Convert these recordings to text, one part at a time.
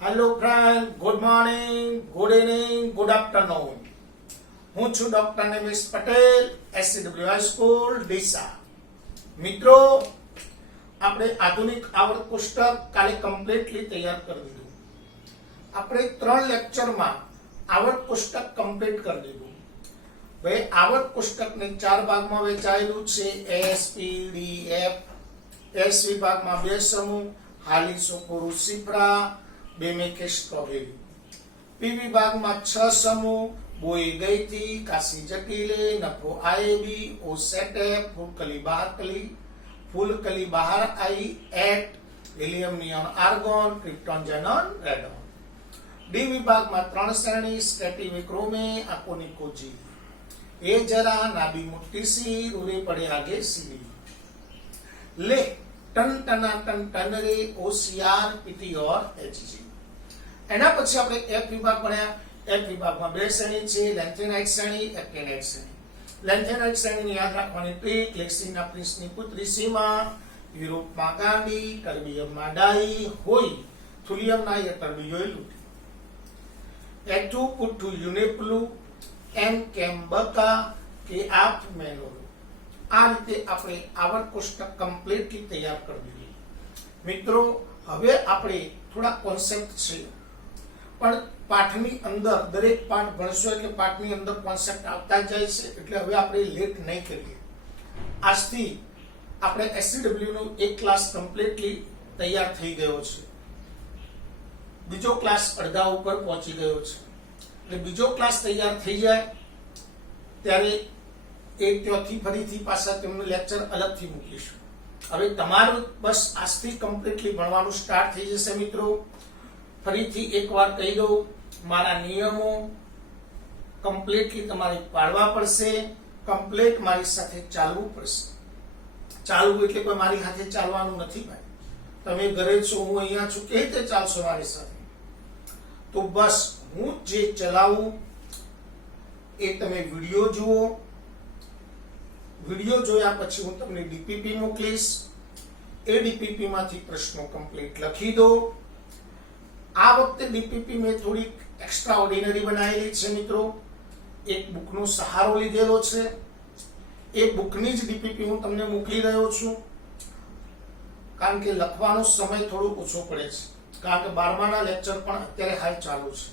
Hello friend, good morning, good evening, good afternoon. હું છું doctor Nimish Patel, SCWI school Deesa. મિત્રો, આપણે આધુનિક આવર્ત કોષ્ટક કાલે કમ્પ્લીટલી તૈયાર કરી દીધું. આપણે 3 લેક્ચરમાં આવર્ત કોષ્ટક કમ્પ્લીટ કરી દીધું. હવે આવર્ત કોષ્ટકને 4 ભાગમાં વહેંચાયેલું છે. S, P, D, F. S વિભાગમાં 2 સમૂહ, હાલીસોકોરુસ સિફ્રા, બેમેકે સ્ટ્રોબેરી. પી વિભાગમાં 6 સમૂહ, બોઈ ગઈથી, કાસી જટીલે, નફો આયેબી, ઓ સેટેપ, ફૂલકલી બહાર आई, એટ, helium neon argon, krypton xenon radon. D વિભાગમાં 3 શ્રેણી, સ્ટ્રેટિવિક્રોમે, આકોનિકોજી. એ જરા નાબી મુટ્ટી સી, રૂરે પડે આગે સી. ले टन टना टन टन रे ओसीआर पीटी और एचजी. એના પછી આપણે એફ વિભાગ ભણ્યા. એફ વિભાગમાં 2 શ્રેણી છે, લેન્થેનાઇટ શ્રેણી, એક્ટિનાઇટ શ્રેણી. લેન્થેનાઇટ શ્રેણીની યાદ રાખવાની ટ્રીક: લેક્સિના પ્રિન્સની પુત્રી સીમા, યુરોપમાં ગાંડી, ટર્બિયમમાં ડાઈ, હોઈ, થુલિયમના એ ટર્બિયોય લૂટી. એટુ પુટ્ટુ યુનેપલુ, એન કેમ્બકા કે આપ મેનોલો. આ રીતે આપણે આવર્ત કોષ્ટક કમ્પ્લીટલી તૈયાર કરી દીધું. મિત્રો, હવે આપણે થોડા કોન્સેપ્ટ છે, પણ પાઠની અંદર દરેક પાઠ ભણશો એટલે પાઠની અંદર કોન્સેપ્ટ આવતા જાય છે, એટલે હવે આપણે લેટ નહીં કરીએ. આજથી આપણે SCW નો એક ક્લાસ કમ્પ્લીટલી તૈયાર થઈ ગયો છે. બીજો ક્લાસ અડધા ઉપર પહોંચી ગયો છે. એટલે બીજો ક્લાસ તૈયાર થઈ જાય ત્યારે એક ત્યાંથી ફરીથી પાછા તેમનું લેક્ચર અલગથી મૂકીશું. હવે તમારું બસ આજથી કમ્પ્લીટલી ભણવાનું સ્ટાર્ટ થઈ જશે. મિત્રો, ફરીથી એકવાર કહી દઉં, મારા નિયમો કમ્પ્લીટલી તમારે પાળવા પડશે. કમ્પ્લીટ મારી સાથે ચાલવું પડશે. ચાલવું એટલે કોઈ મારી સાથે ચાલવાનું નથી ભાઈ. તમે ઘરે છો, હું અહીંયા છું, કેવી રીતે ચાલશો મારી સાથે? તો બસ હું જે ચલાવું એ તમે વિડીયો જુઓ. વિડીયો જોયા પછી હું તમને ડીપીપી મોકલીશ. એ ડીપીપી માંથી પ્રશ્નો કમ્પ્લીટ લખી દો. આ વખતે ડીપીપી મેં થોડીક એક્સ્ટ્રા ઓર્ડિનરી બનાવેલી છે. મિત્રો, એક બુકનો સહારો લીધેલો છે. એ બુકની જ ડીપીપી હું તમને મોકલી રહ્યો છું, કારણ કે લખવાનો સમય થોડો ઓછો પડે છે, કારણ કે 12માના લેક્ચર પણ અત્યારે હાલ ચાલુ છે.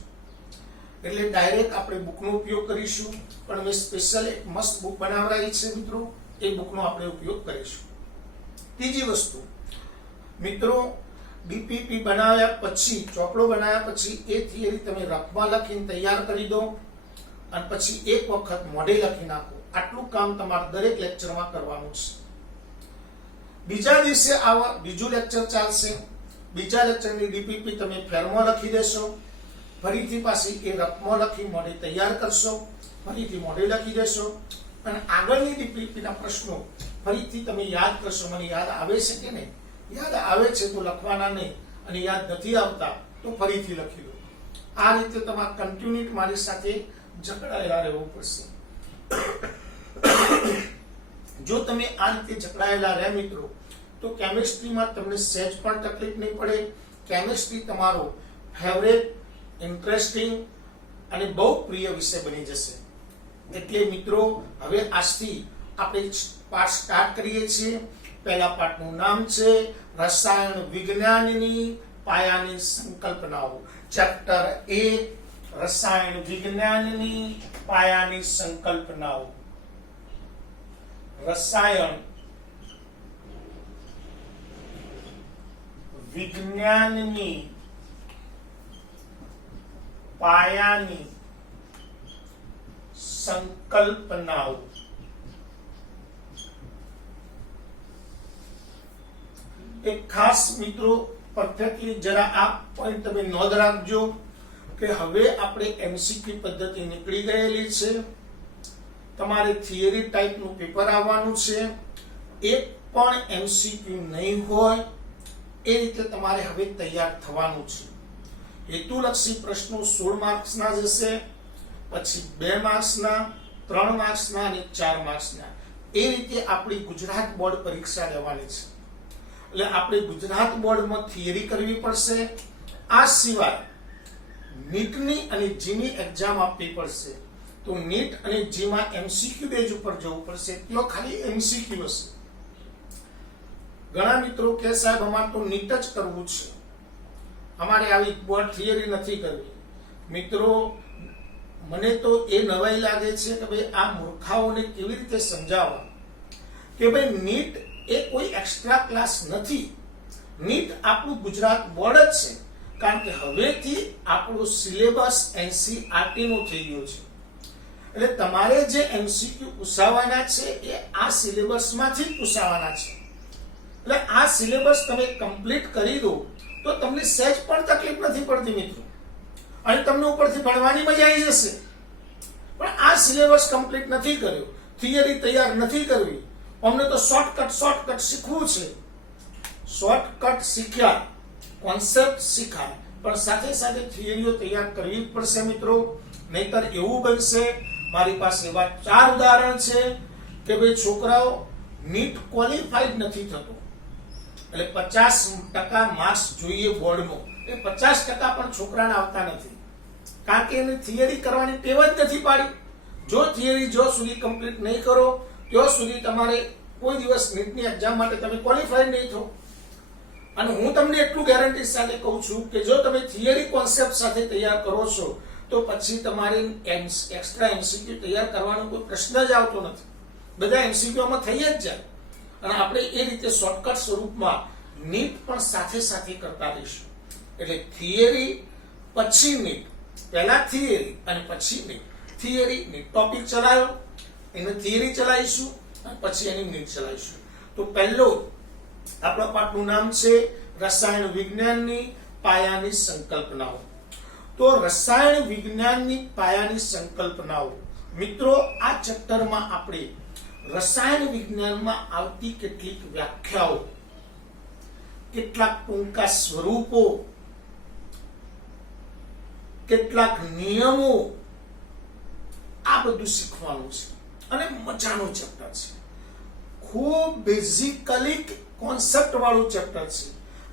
એટલે ડાયરેક્ટ આપણે બુકનો ઉપયોગ કરીશું, પણ મેં સ્પેશિયલ એક મસ્ત બુક બનાવરાઈ છે. મિત્રો, એ બુકનો આપણે ઉપયોગ કરીશું. ત્રીજી વસ્તુ, મિત્રો, ડીપીપી બનાવ્યા પછી, ચોપડો બનાવ્યા પછી એ થિયરી તમે રફમાં લખીને તૈયાર કરી દો, અને પછી એક વખત મોઢે લખી નાખો. આટલું કામ તમારે દરેક લેક્ચરમાં કરવાનું છે. બીજા દિવસે આવા બીજું લેક્ચર ચાલશે. બીજા લેક્ચરની ડીપીપી તમે ફેરમાં લખી દેશો, ફરીથી પાછી એ રફમાં લખી મોઢે તૈયાર કરશો, ફરીથી મોઢે લખી દેશો, અને આગળની ડીપીપીના પ્રશ્નો ફરીથી તમે યાદ કરશો. મને યાદ આવે છે કે નહીં? યાદ આવે છે તો લખવાના નહીં, અને યાદ નથી આવતા તો ફરીથી લખી દો. આ રીતે તમારે કન્ટિન્યુટી મારી સાથે જકડાયેલા રહેવું પડશે. જો તમે આ રીતે જકડાયેલા રહે મિત્રો, તો કેમિસ્ટ્રીમાં તમને સહેજ પણ તકલીફ નહીં પડે. કેમિસ્ટ્રી તમારો ફેવરેટ, ઇન્ટરેસ્ટિંગ અને બહુ પ્રિય વિષય બની જશે. એટલે મિત્રો, હવે આજથી આપણે પાઠ સ્ટાર્ટ કરીએ છીએ. પહેલા પાઠનું નામ છે રસાયણ વિજ્ઞાનની પાયાની સંકલ્પનાઓ. ચેપ્ટર 1, રસાયણ વિજ્ઞાનની પાયાની સંકલ્પનાઓ. રસાયણ વિજ્ઞાનની પાયાની સંકલ્પનાઓ. એક ખાસ મિત્રો પરફેક્ટલી જરા આ પોઈન્ટ તમે નોંધ રાખજો કે હવે આપણે એમસીક્યુ પદ્ધતિ નીકળી ગયેલી છે. તમારે થિયરી ટાઈપનું પેપર આવવાનું છે. એક પણ એમસીક્યુ નહીં હોય એ રીતે તમારે હવે તૈયાર થવાનું છે. હેતુલક્ષી પ્રશ્નો 16 માર્ક્સના જશે, પછી 2 માર્ક્સના, 3 માર્ક્સના અને 4 માર્ક્સના. એ રીતે આપણી ગુજરાત બોર્ડ પરીક્ષા લેવાની છે. એટલે આપણે ગુજરાત બોર્ડમાં થિયરી કરવી પડશે, આ સિવાય નીટની અને જીની એક્ઝામ આપવી પડશે, તો નીટ અને જીમાં એમસીક્યુ બેઝ ઉપર જવું પડશે, તો ખાલી એમસીક્યુ હશે. ઘણા મિત્રો કે સાહેબ અમારે તો નીટ જ કરવું છે, અમારે આવી બોર્ડ થિયરી નથી કરવી. મિત્રો મને તો એ નવાઈ લાગે છે કે ભાઈ આ મૂર્ખાઓને કેવી રીતે સમજાવવા કે ભાઈ નીટ એ કોઈ એક્સ્ટ્રા ક્લાસ નથી. નીટ આપણું ગુજરાત બોર્ડ જ છે, કારણ કે હવેથી આપણું સિલેબસ એનસીઆરટી નું થઈ ગયું છે. એટલે તમારે જે એમસીક્યુ પૂછાવાના છે એ આ સિલેબસમાંથી જ પૂછાવાના છે. એટલે આ સિલેબસ તમે કમ્પ્લીટ કરી દો તો તમને સહેજ પણ તકલીફ નથી પડતી મિત્રો, અને તમને ઉપરથી ભણવાની મજા આવી જશે. પણ આ સિલેબસ કમ્પ્લીટ નથી કર્યો, થિયરી તૈયાર નથી કરવી, અમને તો શોર્ટકટ શીખવું છે. શોર્ટકટ શીખ્યા, કોન્સેપ્ટ શીખાય, પણ સાથે સાથે થિયરીઓ તૈયાર કરવી જ પડશે મિત્રો. નહીતર એવું બનશે, મારી પાસે એવા 4 ઉદાહરણ છે કે ભાઈ છોકરાઓ નીટ ક્વોલિફાઈડ નથી થતો, એટલે 50% માર્ક્સ જોઈએ બોર્ડમાં, એ 50% પણ છોકરાને આવતા નથી, કારણ કે એને થિયરી કરવાની ટેવ જ નથી પાડી. જો થિયરી જો સુધી કમ્પ્લીટ નહીં કરો ત્યાં સુધી તમારે કોઈ દિવસ નીટની એક્ઝામ માટે તમે ક્વોલિફાઈડ નહીં થો. અને હું તમને એટલું ગેરંટી સાથે કહું છું કે જો તમે થિયરી કોન્સેપ્ટ સાથે તૈયાર કરો છો તો પછી તમારે એક્સ્ટ્રા એમસીક્યુ તૈયાર કરવાનો કોઈ પ્રશ્ન જ આવતો નથી, બધા એમસીક્યુમાં થઈ જ જાય. અને આપણે એ રીતે શોર્ટકટ સ્વરૂપમાં નીટ પણ સાથે સાથે કરતા રહીશું. એટલે થિયરી પછી નીટ, પહેલા થિયરી અને પછી નીટ. થિયરી નીટ ટોપિક ચલાવ્યો, એની થિયરી ચલાવીશું અને પછી એની નીટ ચલાવીશું. તો પહેલો આપણા પાઠનું નામ છે રસાયણ વિજ્ઞાનની પાયાની સંકલ્પનાઓ. તો રસાયણ વિજ્ઞાનની પાયાની સંકલ્પનાઓ મિત્રો, આ ચેપ્ટરમાં આપણે રસાયણ વિજ્ઞાનમાં આવતી કેટલીક વ્યાખ્યાઓ, કેટલાક ટૂંકા સ્વરૂપો, કેટલાક નિયમો, આ બધું શીખવાનું છે. અને મજાનું ચેપ્ટર છે, ખૂબ બેઝિકલી કોન્સેપ્ટ વાળું ચેપ્ટર છે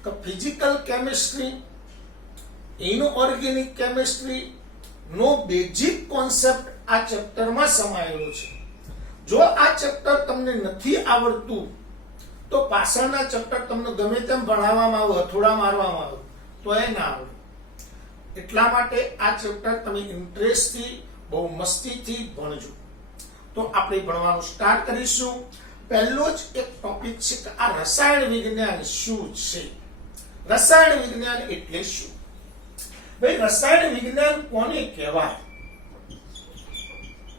કે ફિઝિકલ કેમિસ્ટ્રી, ઇનઓર્ગેનિક કેમિસ્ટ્રી નો બેઝિક કોન્સેપ્ટ આ ચેપ્ટરમાં સમાયેલો છે. જો આ ચેપ્ટર તમને નથી આવડતું તો પાછળના ચેપ્ટર તમને ગમે તેમ ભણાવવામાં આવે, હથોડા મારવામાં આવે તો એ ના આવડે. એટલા માટે આ ચેપ્ટર તમે ઇન્ટરેસ્ટથી, બહુ મસ્તીથી ભણજો. તો આપણે ભણવાનું સ્ટાર્ટ કરીશું. પહેલો જ એક ટોપિક છે કે આ રસાયણ વિજ્ઞાન શું છે. રસાયણ વિજ્ઞાન એટલે શું? ભાઈ રસાયણ વિજ્ઞાન કોને કહેવાય?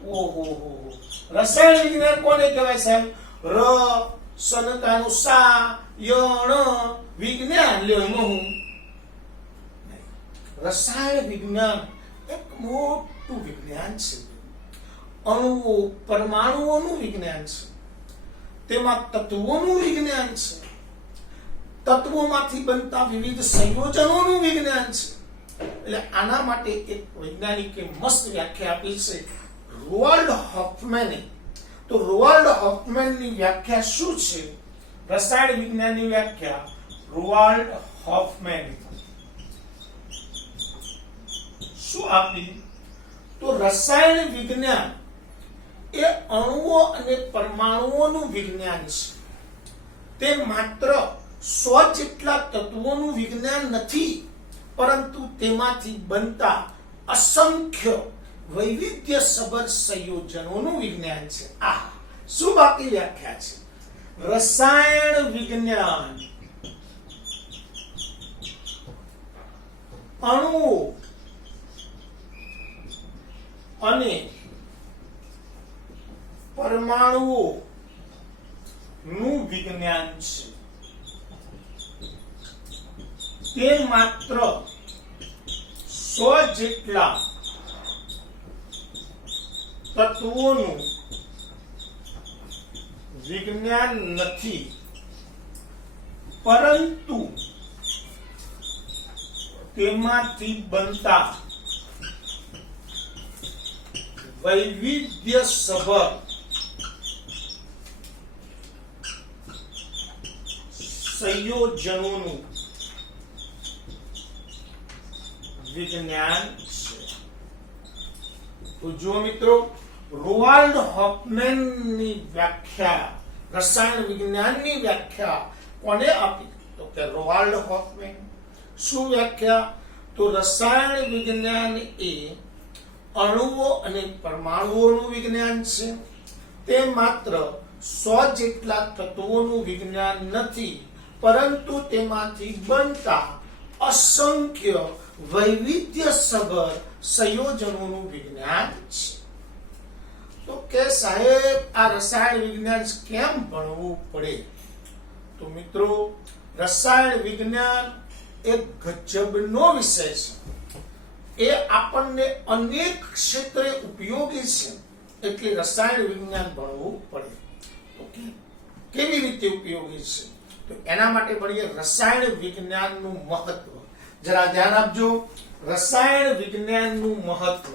ઓહો, રસાયણ વિજ્ઞાન કોને કહેવાય સાહેબ? ર સનકાનું સા યણ વિજ્ઞાન લ્યો હું. રસાયણ વિજ્ઞાન એક મોટું વિજ્ઞાન છે. અણુઓ, પરમાણુઓનું વિજ્ઞાન છે, તેમાં તત્વોનું વિજ્ઞાન છે, તત્વોમાંથી બનતા વિવિધ સંયોજનોનું વિજ્ઞાન છે. એટલે આના માટે એક વૈજ્ઞાનિકે મસ્ત વ્યાખ્યા આપી છે રોવાલ્ડ હોફમેને. તો રોવાલ્ડ હોફમેનની વ્યાખ્યા શું છે? રસાયણ વિજ્ઞાનની વ્યાખ્યા રોવાલ્ડ હોફમેન શું આપી? તો રસાયણ વિજ્ઞાન એ અણુઓ અને પરમાણુઓનું વિજ્ઞાન છે. તે માત્ર 100 જેટલા તત્વોનું વિજ્ઞાન નથી, પરંતુ તેમાંથી બનતા અસંખ્ય વૈવિધ્યસભર સંયોજનોનું વિજ્ઞાન છે. આ શું બાકી વ્યાખ્યા છે? રસાયણ વિજ્ઞાન અણુઓ અને પરમાણુઓ નું વિજ્ઞાન છે. તે માત્ર 100 જેટલા તત્વોનું વિજ્ઞાન નથી, પરંતુ તેમાંથી બનતા વૈવિધ્યસભર સંયોજનોનું વિજ્ઞાન છે. તો જો મિત્રો રોવાલ્ડ હોફમેનની વ્યાખ્યા રસાયણ વિજ્ઞાનની વ્યાખ્યા કોને આપી? તો કે રોવાલ્ડ હોફમેન. શું વ્યાખ્યા? તો રસાયણ વિજ્ઞાન એ અણુઓ અને પરમાણુઓનું વિજ્ઞાન છે. તે માત્ર 100 જેટલા તત્વોનું વિજ્ઞાન નથી, પરંતુ તેમાંથી બનતા અસંખ્ય વૈવિધ્યસભર સંયોજનોનું વિજ્ઞાન છે. તો કે સાહેબ આ રસાયણ વિજ્ઞાન કેમ ભણવું પડે? તો મિત્રો રસાયણ વિજ્ઞાન એક ગજબનો વિષય છે. એ આપણને અનેક ક્ષેત્રે ઉપયોગી છે, એટલે રસાયણ વિજ્ઞાન ભણવું પડે. તો કેવી રીતે ઉપયોગી છે? તો એના માટે ભણીએ રસાયણ વિજ્ઞાનનું મહત્વ. જરા ધ્યાન આપજો. રસાયણ વિજ્ઞાનનું મહત્વ.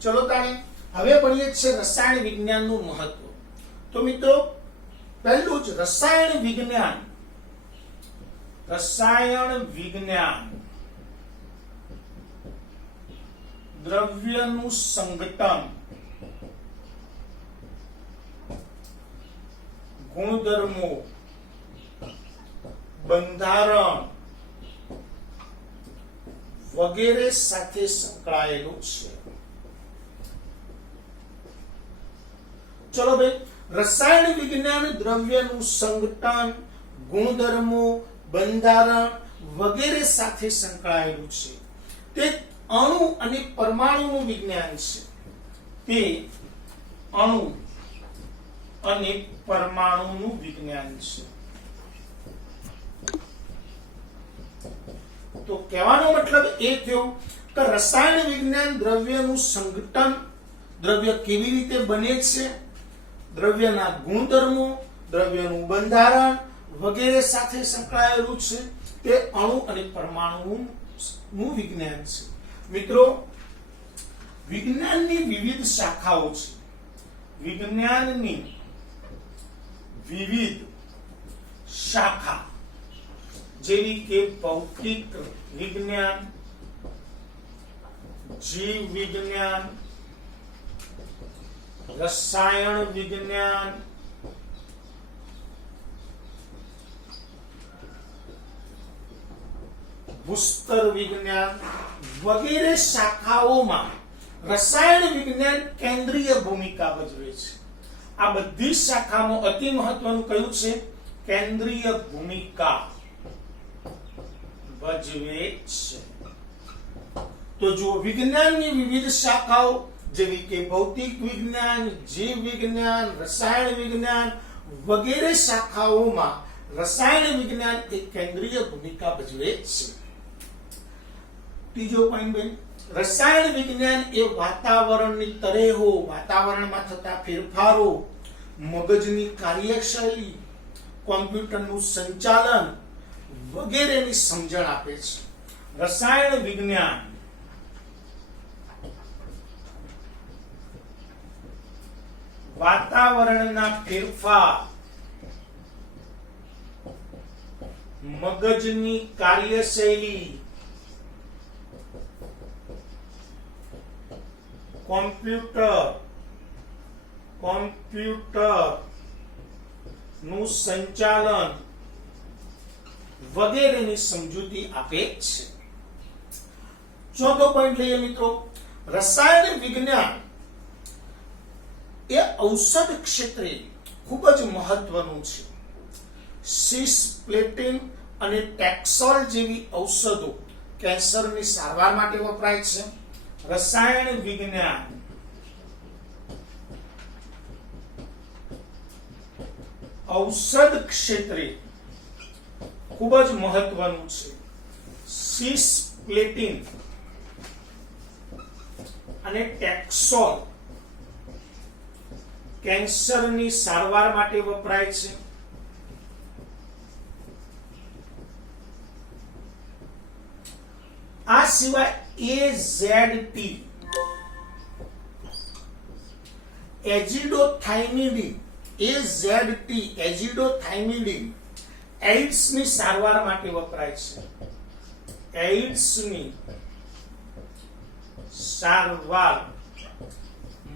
ચલો તાણે હવે ભણીએ છે રસાયણ વિજ્ઞાનનું મહત્વ. તો મિત્રો પહેલું જ રસાયણ વિજ્ઞાન. રસાયણ વિજ્ઞાન દ્રવ્યનું સંઘટન, ગુણધર્મો, બંધારણ વગેરે સાથે સંકળાયેલું છે. ચલો ભાઈ, રસાયણ વિજ્ઞાન દ્રવ્યનું સંઘટન, ગુણધર્મો, બંધારણ વગેરે સાથે સંકળાયેલું છે. તે અણુ અને પરમાણુનું વિજ્ઞાન છે. તે અણુ અને પરમાણુનું વિજ્ઞાન છે. તો કહેવાનો મતલબ એ થયો કે રસાયણ વિજ્ઞાન દ્રવ્યનું સંઘટન, દ્રવ્ય કેવી રીતે બને છે, દ્રવ્યના ગુણધર્મો, દ્રવ્યનું બંધારણ વગેરે સાથે સંકળાયેલું છે. તે અણુ અને પરમાણુનું વિજ્ઞાન છે. મિત્રો વિજ્ઞાનની વિવિધ શાખાઓ છે. વિજ્ઞાનની વિવિધ શાખા જેવી કે ભૌતિક વિજ્ઞાન, જીવ વિજ્ઞાન, રસાયણ વિજ્ઞાન, ભૂસ્તર વિજ્ઞાન વગેરે શાખાઓમાં રસાયણ વિજ્ઞાન કેન્દ્રીય ભૂમિકા ભજવે છે. આ બધી શાખામાં અતિ મહત્વનું કયું છે? કેન્દ્રીય ભૂમિકા ભજવે છે. તો જો વિજ્ઞાનની વિવિધ શાખાઓ જેવી કે ભૌતિક વિજ્ઞાન, જીવ વિજ્ઞાન, રસાયણ વિજ્ઞાન વગેરે શાખાઓમાં રસાયણ વિજ્ઞાન એક કેન્દ્રીય ભૂમિકા ભજવે છે. ત્રીજો પોઈન્ટ બેન, રસાયણ વિજ્ઞાન એ વાતાવરણની તરેહો, વાતાવરણમાં થતા ફેરફારો, મગજની કાર્યશૈલી, કોમ્પ્યુટરનું સંચાલન વગેરેની સમજણ આપે છે. રસાયણ વિજ્ઞાન વાતાવરણના ફેરફાર, મગજની કાર્યશૈલી, કોમ્પ્યુટર નું સંચાલન વગેરેની સમજૂતી આપે છે. ચોથો પોઈન્ટ લઈએ મિત્રો, રસાયણ વિજ્ઞાન એ ઔષધ ક્ષેત્રે ખૂબ જ મહત્વનું છે. સિસ્પ્લેટિન અને ટેક્સોલ જેવી ઔષધો કેન્સરની સારવાર માટે વપરાય છે. રસાયણ વિજ્ઞાન ઔષધ ક્ષેત્રે ખૂબ જ મહત્વનું છે. સિસ્પ્લેટિન અને ટેક્સોલ કેન્સરની સારવાર માટે વપરાય છે. આ સિવાય AZT એઝિડોથાઇમિડિન, AZT એઝિડોથાઇમિડિન, એઇડ્સની સારવાર માટે વપરાય છે. એઇડ્સની સારવાર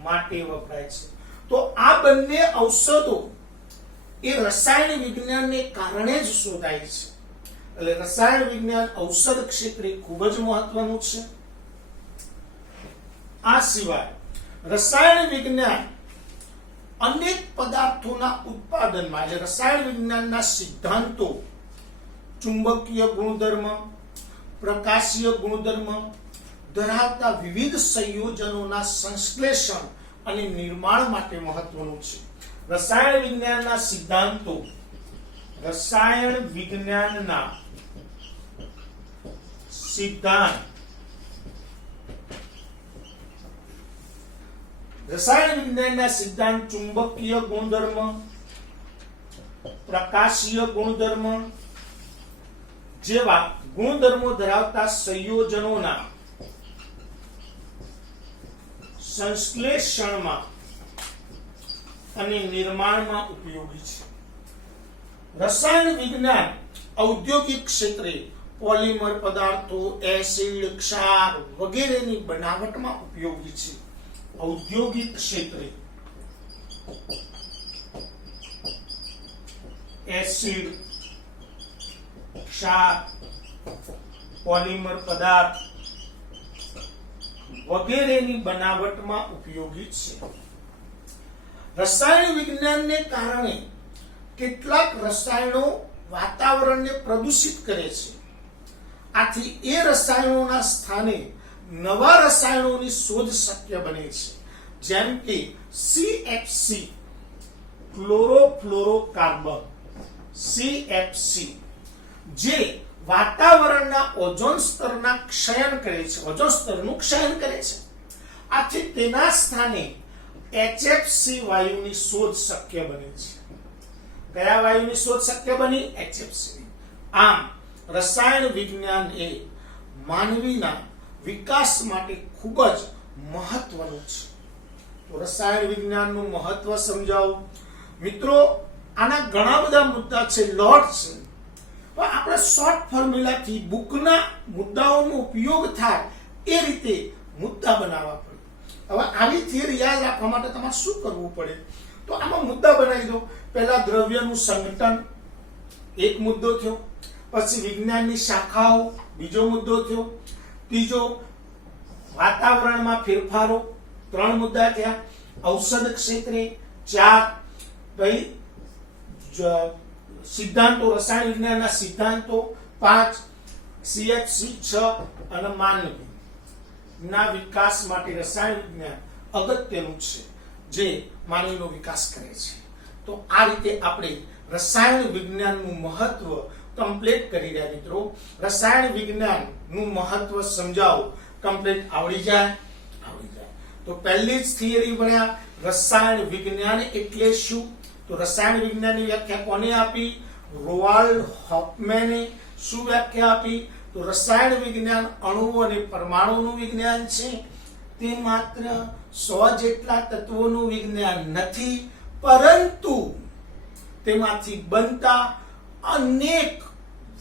માટે વપરાય છે. તો આ બંને ઔષધો એ રસાયણ વિજ્ઞાનને કારણે જ શોધાય છે. એટલે રસાયણ વિજ્ઞાન ઔષધ ક્ષેત્રે ખૂબ જ મહત્વનું છે. આ સિવાય રસાયણ વિજ્ઞાન અનેક પદાર્થોના ઉત્પાદનમાં, એટલે રસાયણ વિજ્ઞાનના સિદ્ધાંતો ચુંબકીય ગુણધર્મ, પ્રકાશીય ગુણધર્મ ધરાવતા વિવિધ સંયોજનોના સંશ્લેષણ અને નિર્માણ માટે મહત્વનું છે. રસાયણ વિજ્ઞાનના સિદ્ધાંતો રસાયણ વિજ્ઞાનના સિદ્ધાંત રસાયણ વિજ્ઞાનના સિદ્ધાંત ચુંબકીય ગુણધર્મ, પ્રકાશીય ગુણધર્મ જેવા ગુણધર્મો ધરાવતા સંયોજનોના સંશ્લેષણમાં અને નિર્માણમાં ઉપયોગી છે. રસાયણ વિજ્ઞાન ઔદ્યોગિક ક્ષેત્રે પોલિમર પદાર્થો, એસિડ, ક્ષાર વગેરેની બનાવટમાં ઉપયોગી છે. ઔદ્યોગિક ક્ષેત્રે એસિડ, ક્ષાર, પોલિમર પદાર્થ વગેરેની બનાવટમાં ઉપયોગી છે. રસાયણ વિજ્ઞાનને કારણે કેટલાક રસાયણો વાતાવરણને પ્રદૂષિત કરે છે. આથી એ રસાયણોના સ્થાને નવા રસાયણોની શોધ શક્ય બને છે. જેમ કે CFC ક્લોરોફ્લોરોકાર્બન, CFC જે વાતાવરણના ઓઝોન સ્તરના ક્ષયન કરે છે, ઓઝોન સ્તરનું ક્ષયન કરે છે. આથી તેના સ્થાને HFC વાયુની શોધ શક્ય બને છે. કયા વાયુની શોધ શક્ય બની? HFC. આમ રસાયણ વિજ્ઞાન એ માનવીના વિકાસ માટે ખૂબ જ મહત્વનું છે. તો રસાયણ વિજ્ઞાનનું મહત્વ સમજાવું. મિત્રો આના ઘણા બધા મુદ્દા છે, લોટ છે, પણ આપણે શોર્ટ ફોર્મ્યુલાથી બુકના મુદ્દાઓનો ઉપયોગ થાય એ રીતે મુદ્દા બનાવવા પડે. હવે આવી થિયરી યાદ રાખવા માટે તમારે શું કરવું પડે? તો આમાં મુદ્દા બનાવી દો. પહેલા દ્રવ્યનું સંગઠન એક મુદ્દો થયો, પછી વિજ્ઞાનની શાખાઓ બીજો મુદ્દો થયો, ત્રીજો વાતાવરણમાં ફેરફારો 3 મુદ્દા થયા, ઔષધ ક્ષેત્રે 4, ભાઈ સિદ્ધાંતો રસાયણ વિજ્ઞાનના સિદ્ધાંતો 5, CFC 6 અને માનવીના વિકાસ માટે રસાયણ વિજ્ઞાન અગત્યનું છે જે માનવીનો વિકાસ કરે છે. તો આ રીતે આપણે રસાયણ વિજ્ઞાનનું મહત્વ કમ્પ્લીટ કરી રહ્યા. મિત્રો રસાયણ વિજ્ઞાનનું મહત્વ સમજાવો, કમ્પ્લીટ આવડી જાય. તો પહેલી જ થિયરી ભણ્યા રસાયણ વિજ્ઞાન એટલે શું. તો રસાયણ વિજ્ઞાનની વ્યાખ્યા કોને આપી? રોવાલ્ડ હોફમેને. શું વ્યાખ્યા આપી? તો રસાયણ વિજ્ઞાન અણુ અને પરમાણુનું વિજ્ઞાન છે. તે માત્ર 100 જેટલા તત્વોનું વિજ્ઞાન નથી, પરંતુ તેમાંથી બનતા અનેક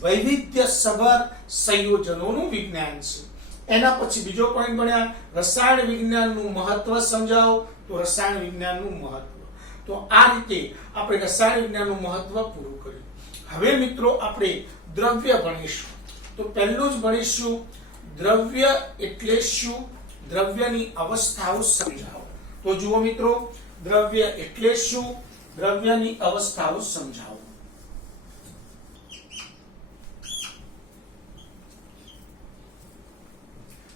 વૈવિધ્યસભર સંયોજનોનું વિજ્ઞાન છે. એના પછી બીજો પોઈન્ટ ભણ્યા રસાયણ વિજ્ઞાનનું મહત્વ સમજાવો. તો રસાયણ વિજ્ઞાનનું મહત્વ. તો આ રીતે આપણે રસાયણ વિજ્ઞાનનું મહત્વ પૂરું કર્યું. હવે મિત્રો આપણે દ્રવ્ય ભણીશું. તો પહેલું જ ભણીશું દ્રવ્ય એટલે શું, દ્રવ્યની અવસ્થાઓ સમજાવો. તો જુઓ મિત્રો, દ્રવ્ય એટલે શું, દ્રવ્યની અવસ્થાઓ સમજાવો.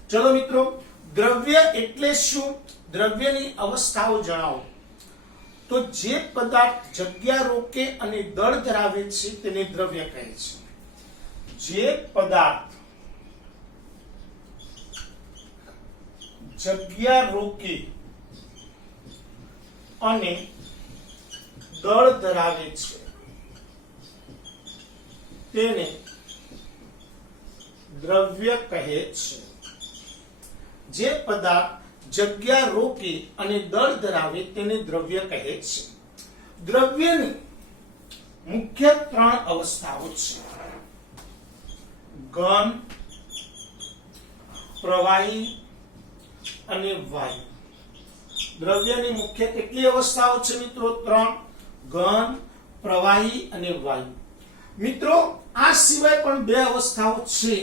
ચલો મિત્રો, દ્રવ્ય એટલે શું, દ્રવ્યની અવસ્થાઓ જણાવો. તો જે પદાર્થ જગ્યા રોકે અને દળ ધરાવે છે તેને દ્રવ્ય કહે છે. જે પદાર્થ જગ્યા રોકે અને દળ ધરાવે છે તેને દ્રવ્ય કહે છે. જે પદાર્થ જગ્યા રોકે અને દળ ધરાવે તેને દ્રવ્ય કહે છે. દ્રવ્યની મુખ્ય ત્રણ અવસ્થાઓ છે: ઘન, પ્રવાહી અને વાયુ. દ્રવ્યની મુખ્ય કેટલી અવસ્થાઓ છે મિત્રો? ત્રણ: ઘન, પ્રવાહી અને વાયુ. મિત્રો આ સિવાય પણ બે અવસ્થાઓ છે: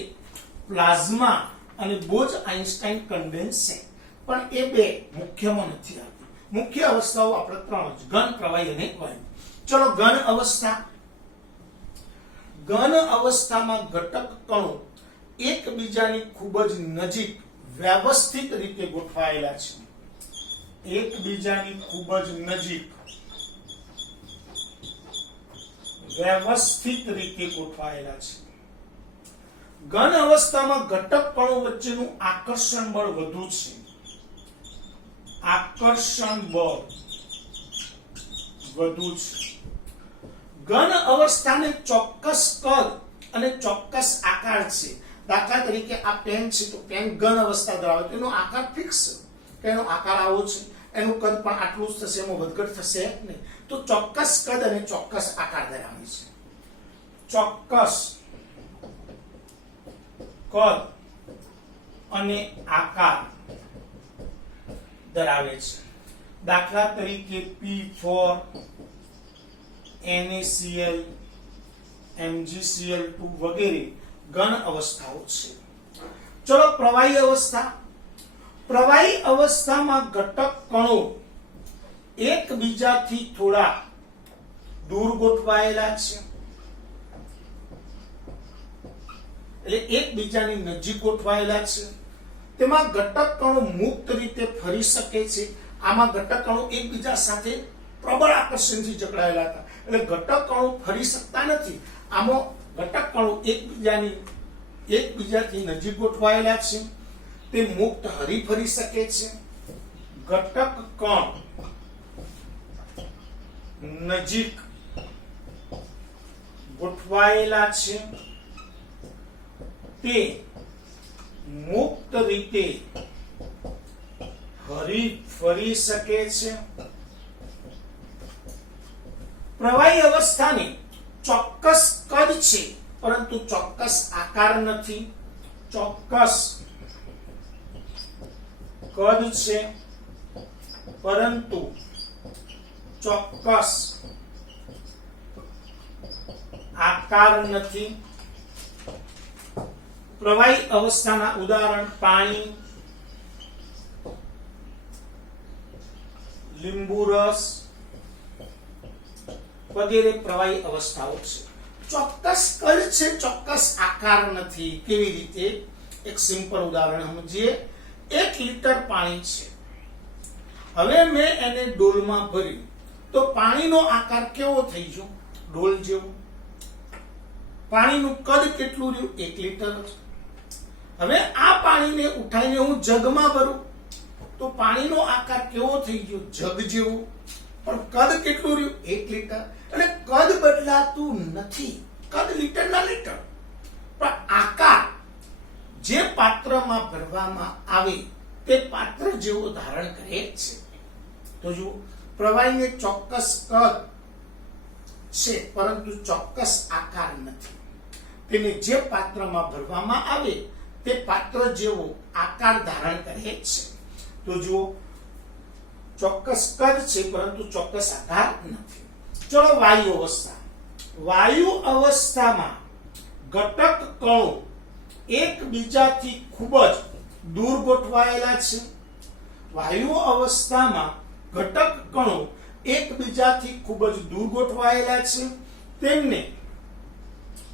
પ્લાઝ્મા અને બોઝ આઇન્સ્ટાઇન કન્ડેન્સેટ. પણ એ બે મુખ્યમાં નથી આવતી. મુખ્ય અવસ્થાઓ આપણે ત્રણ જ: ઘન, પ્રવાહી અને વાયુ. ચલો ઘન અવસ્થા. ઘન અવસ્થામાં ઘટક કણો એકબીજાની ખૂબ જ નજીક વ્યવસ્થિત રીતે ગોઠવાયેલા છે. એકબીજાની ખૂબ જ નજીક વ્યવસ્થિત રીતે ગોઠવાયેલા છે. ઘન અવસ્થામાં ઘટક કણો વચ્ચેનું આકર્ષણ બળ વધુ છે. આકર્ષણ બળ વધુ છે. ઘન અવસ્થાને ચોક્કસ કદ અને ચોક્કસ આકાર છે. દાખલા તરીકે આ પેન છે તો પેન ઘન અવસ્થા ધરાવે તો એનો આકાર ફિક્સ કે એનો આકાર આવો છે, એનું કદ પણ આટલું જ થશે, એમાં વધઘટ થશે નહીં. તો ચોક્કસ કદ અને ચોક્કસ આકાર ધરાવે છે. ચોક્કસ કદ અને આકાર ધરાવે છે. દાખલા તરીકે P4, NaCl, MgCl2 વગેરે ઘન અવસ્થાઓ છે. ચલો પ્રવાહી અવસ્થા. પ્રવાહી અવસ્થામાં ઘટક કણો એકબીજાથી થોડા દૂર ગોઠવાયેલા છે. એટલે એકબીજાની નજીક ગોઠવાયેલા છે. તેમાં ઘટક કણો મુક્ત રીતે ફરી શકે છે. આમાં ઘટક કણો એકબીજા સાથે પ્રબળ આકર્ષણથી જકડાયેલા હતા, એટલે ઘટક કણો ફરી શકતા નથી. આમાં ઘટક કણો એકબીજાથી નજીક ગોઠવાયેલા છે. તે મુક્ત હરી ફરી શકે છે. ઘટક કણ નજીક ગોઠવાયેલા છે. તે મુક્ત રીતે હરી ફરી શકે છે. પ્રવાહી અવસ્થાની ચોક્કસ કદ છે પરંતુ ચોક્કસ આકાર નથી. ચોક્કસ કદ છે પરંતુ ચોક્કસ આકાર નથી. પ્રવાહી અવસ્થાના ઉદાહરણ પાણી, લીંબુ રસ વગેરે પ્રવાહી અવસ્થાઓ છે. ચોક્કસ કદ છે, ચોક્કસ આકાર નથી. કેવી રીતે? એક સિમ્પલ ઉદાહરણ સમજીએ. 1 લીટર પાણી છે. હવે મેં એને ડોલમાં ભર્યું તો પાણીનો આકાર કેવો થઈ ગયો? ડોલ જેવો. પાણીનું કદ કેટલું રહ્યું? 1 લીટર. હવે આ પાણીને ઉઠાઈને હું જગમાં ભરું તો પાણીનો આકાર કેવો થઈ ગયો? જગ જેવો. પણ કદ કેટલું રહ્યું? 1 લીટર. એટલે કદ બદલાતું નથી. કદ લીટરના લીટર, પણ આકાર જે પાત્રમાં ભરવામાં આવે તે પાત્ર જેવો ધારણ કરે છે. તો જો પ્રવાહીને ચોક્કસ કદ છે પરંતુ ચોક્કસ આકાર નથી. તેને જે પાત્રમાં ભરવામાં આવે તે પાત્ર જેવો આકાર ધારણ કરે છે. તો જુઓ, ચોક્કસ કદ છે પરંતુ ચોક્કસ આકાર નથી. ચલો વાયુ અવસ્થા. વાયુ અવસ્થામાં ઘટક કણો એકબીજાથી ખૂબ જ દૂર ગોઠવાયેલા છે. વાયુ અવસ્થામાં ઘટક કણો એકબીજાથી ખૂબ જ દૂર ગોઠવાયેલા છે. તેમને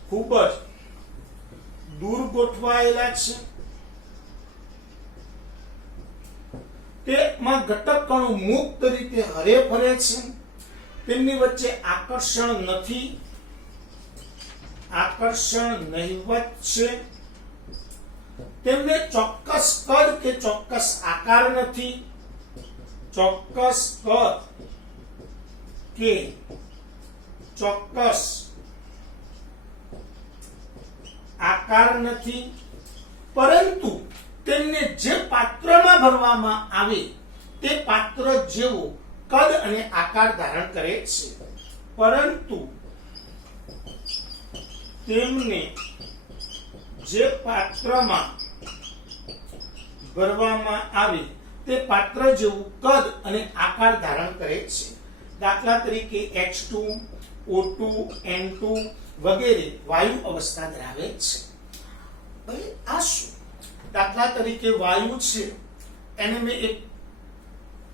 ખૂબ જ દૂર ગોઠવાયેલા છે. તેમાં ઘટક કણો મુક્ત રીતે હરે ફરે છે. તેમની વચ્ચે આકર્ષણ નથી. આકર્ષણ નહિવત છે. તેમને ચોક્કસ કદ કે ચોક્કસ આકાર નથી. ચોક્કસ કદ કે ચોક્કસ આકાર નથી, પરંતુ તેમને જે પાત્રમાં ભરવામાં આવે તે પાત્ર જેવો કદ અને આકાર ધારણ કરે છે. પરંતુ તેમને જે પાત્રમાં ભરવામાં આવે તે પાત્ર જેવું કદ અને આકાર ધારણ કરે છે. દાખલા તરીકે H2, O2, N2 વગેરે વાયુ અવસ્થા ધરાવે છે. ભાઈ આ શું? દાખલા તરીકે વાયુ છે એને મેં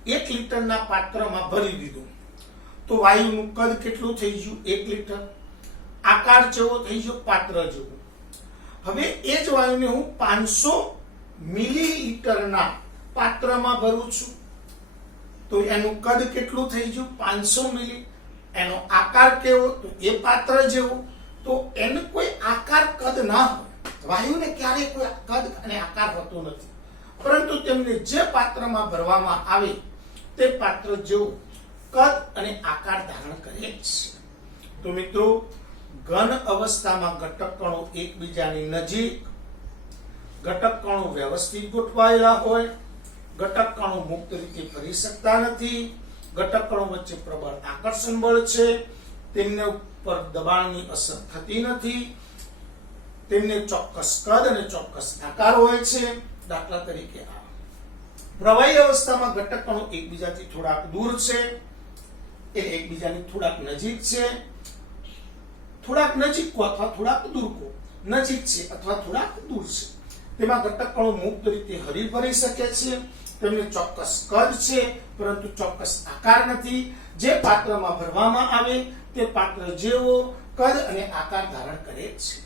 એક લીટરના પાત્રમાં ભરી દીધું તો વાયુનું કદ કેટલું થઈ ગયું? 1 લીટર. આકાર જેવો થઈ ગયો પાત્ર જેવો. હવે એ જ વાયુને હું 500 મિલીલીટરના પાત્રમાં ભરું છું તો એનું કદ કેટલું થઈ ગયું? 500 મિલી. એનો આકાર કેવો? તો એ પાત્ર જેવો. તો એને કોઈ આકાર કદ ના હોય. વાયુને ક્યારેય કોઈ કદ અને આકાર હોતો નથી, પરંતુ તેમને જે પાત્રમાં ભરવામાં આવે તે પાત્ર જેવું કદ અને આકાર ધારણ કરે છે. તો મિત્રો, ઘન અવસ્થામાં ઘટક કણો એકબીજાની નજીક, ઘટક કણો વ્યવસ્થિત ગોઠવાયેલા હોય, ઘટક કણો મુક્ત રીતે ફરી શકતા નથી, ઘટક કણો વચ્ચે પ્રબળ આકર્ષણ બળ છે, તેમને ઉપર દબાણની અસર થતી નથી, તેમને ચોક્કસ કદ અને ચોક્કસ આકાર હોય છે. દાખલા તરીકે આ પ્રવાહી અવસ્થામાં ઘટક કણો એકબીજાથી થોડાક દૂર છે, એ એકબીજાની થોડાક નજીક છે, થોડાક નજીક કો અથવા થોડાક દૂર કો, નજીક છે અથવા થોડાક દૂર છે. તેમાં ઘટક કણો મુક્ત રીતે હરીફરી શકે છે, તેમને ચોક્કસ કદ છે પરંતુ ચોક્કસ આકાર નથી. જે પાત્રમાં ભરવામાં આવે તે પાત્ર જેવો કદ અને આકાર ધારણ કરે છે.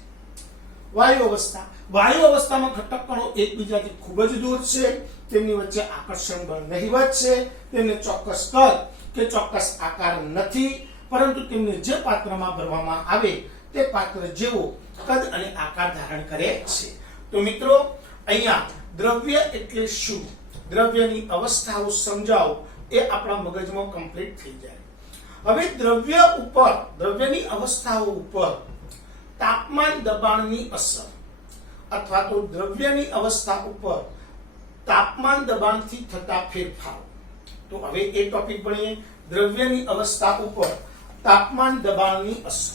વાયુ અવસ્થા. વાયુ અવસ્થામાં ઘટક કણો એકબીજાથી ખૂબ જ દૂર છે, તેમની વચ્ચે આકર્ષણ બળ નહિવત છે, તેમને ચોક્કસ કદ કે ચોક્કસ આકાર નથી, પરંતુ તેમને જે પાત્રમાં ભરવામાં આવે તે પાત્ર જેવો કદ અને આકાર ધારણ કરે છે. તો મિત્રો, અહીંયા દ્રવ્ય એટલે શું, દ્રવ્યની અવસ્થાઓ સમજાવો એ આપણા મગજમાં કમ્પ્લીટ થઈ જાય. હવે દ્રવ્ય ઉપર, દ્રવ્યની અવસ્થાઓ ઉપર તાપમાન દબાણની અસર અથવા તો દ્રવ્યની અવસ્થા ઉપર તાપમાન દબાણથી થતા ફેરફાર. તો હવે એ ટોપિક ભણીએ. દ્રવ્યની અવસ્થા ઉપર તાપમાન દબાણની અસર.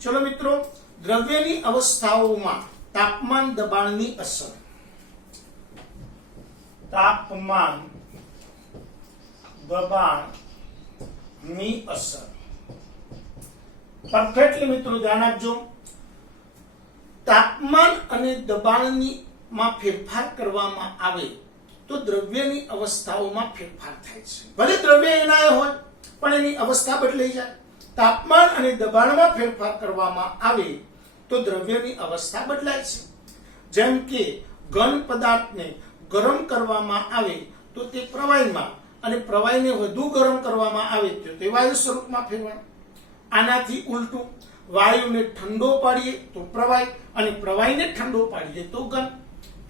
ચલો મિત્રો, દ્રવ્યની અવસ્થાઓમાં તાપમાન દબાણની અસર. તાપમાન દબાણની અસર. પરફેક્ટલી મિત્રો ધ્યાન આપજો. તાપમાન અને દબાણની માં ફેરફાર કરવામાં આવે તો દ્રવ્યની અવસ્થાઓમાં ફેરફાર થાય છે. ભલે દ્રવ્ય એના હોય પણ એની અવસ્થા બદલાઈ જાય. તાપમાન અને દબાણમાં ફેરફાર કરવામાં આવે તો દ્રવ્યની અવસ્થા બદલાય છે. જેમ કે ઘન પદાર્થને ગરમ કરવામાં આવે તો તે પ્રવાહીમાં, અને પ્રવાહીને વધુ ગરમ કરવામાં આવે તો તે વાયુ સ્વરૂપમાં ફેરવાય. આનાથી ઉલટું, વાયુને ઠંડો પાડીએ તો પ્રવાહી, અને પ્રવાહીને ઠંડો પાડીએ તો ઘન.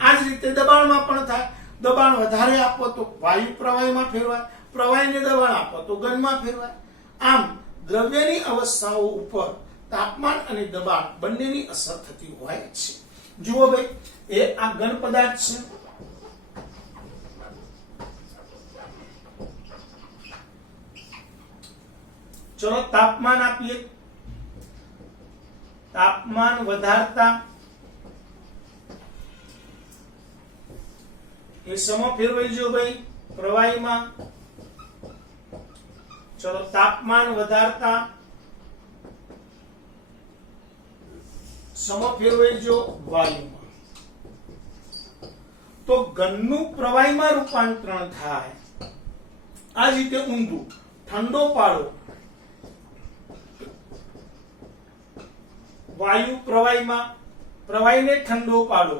આ જ રીતે દબાણમાં પણ થાય. દબાણ વધારે આપો તો વાયુ પ્રવાહીમાં ફેરવાય, પ્રવાહીને દબાણ આપો તો ઘનમાં ફેરવાય. આમ દ્રવ્યની અવસ્થાઓ ઉપર તાપમાન અને દબાણ બંનેની અસર થતી હોય છે. જુઓ ભાઈ, એ આ ઘન પદાર્થ છે. ચલો તાપમાન આપીએ. તાપમાન વધારતા એ સમો ફેરવાઈ ગયો ભાઈ પ્રવાહીમાં. ચલો તાપમાન વધારતા સમો ફેરવાઈ ગયો વાયુમાં. તો ઘનનું પ્રવાહીમાં રૂપાંતરણ થાય. આ રીતે ઊંધું, ઠંડો પાડો વાયુ પ્રવાહીમાં, પ્રવાહીને ઠંડો પાડો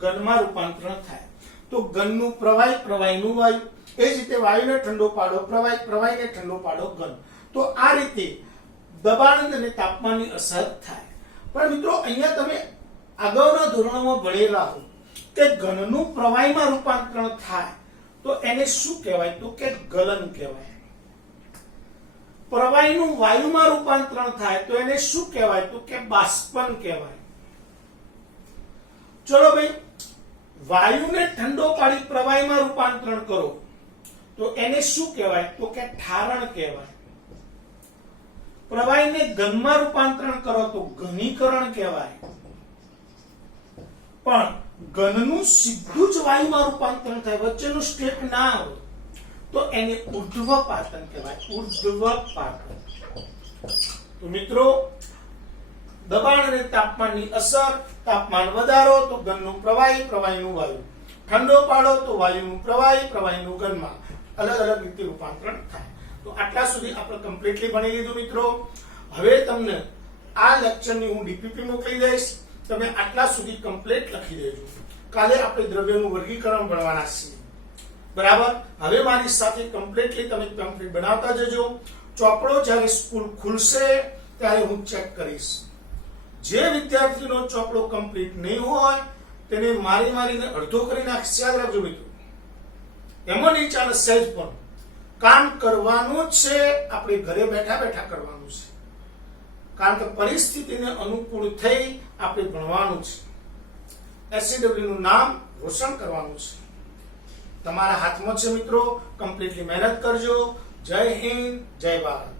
ઘનમાં રૂપાંતરણ થાય. તો ઘનનું પ્રવાહી, પ્રવાહીનું વાયુ. એ જ રીતે વાયુને ઠંડો પાડો પ્રવાહી, પ્રવાહીને ઠંડો પાડો ઘન. તો આ રીતે દબાણ અને તાપમાનની અસર થાય. પણ મિત્રો, અહીંયા તમે અગાઉના ધોરણોમાં ભણેલા હો કે ઘનનું પ્રવાહીમાં રૂપાંતરણ થાય તો એને શું કહેવાય? તો કે ગલન કહેવાય. પ્રવાહીનું વાયુમાં રૂપાંતરણ થાય તો એને શું કહેવાય? તો કે બાષ્પન કહેવાય. ચલો ભાઈ, વાયુને ઠંડો પાડી પ્રવાહીમાં રૂપાંતરણ કરો તો એને શું કહેવાય તો કે ઠારણ કહેવાય. પ્રવાહીને ઘનમાં રૂપાંતરણ કરો તો ઘનીકરણ કહેવાય. પણ ઘનનું સીધું જ વાયુમાં રૂપાંતરણ થાય, વચ્ચેનું સ્ટેપ ના આવે, તો એને ઉર્ધ્વપાતન કહેવાય. ઉર્ધ્વપાતન. તો મિત્રો, દબાણ અને તાપમાનની અસર. તાપમાન વધારો તો ઘનનું પ્રવાહી, પ્રવાહીનું વાયુ. ઠંડો પાડો તો વાયુનું પ્રવાહી, પ્રવાહીનું ઘનમાં. અલગ અલગ રીતે રૂપાંતરણ થાય. તો આટલા સુધી આપણે કમ્પ્લીટલી ભણી લીધું મિત્રો. હવે તમને આ લેક્ચરની હું ડીપીપી મોકલી દઈશ, તમે આટલા સુધી કમ્પ્લીટ લખી દેજો. કાલે આપણે દ્રવ્યનું વર્ગીકરણ ભણવાના છીએ, બરાબર. હવે મારી સાથે કમ્પ્લીટલી તમે કમ્પ્લીટ બનાવતા જજો. ચોપડો જ્યારે સ્કૂલ ખુલશે ત્યારે હું ચેક કરીશ. જે વિદ્યાર્થીનો ચોપડો કમ્પ્લીટ નહીં હોય તેને મારીને અડધો કરી નાખશે. યાદ રાખજો મિત્રો, એમાં નહીં ચાલે. સહેજ પણ કામ કરવાનું જ છે, આપણે ઘરે બેઠા બેઠા કરવાનું છે. કારણ કે પરિસ્થિતિને અનુકૂળ થઈ આપણે ભણવાનું છે. એસસીડબલ્યુ નું નામ રોશન કરવાનું છે. તમારા હાથમાં છે મિત્રો. કમ્પ્લીટલી મહેનત કરજો. જય હિન્દ, જય ભારત.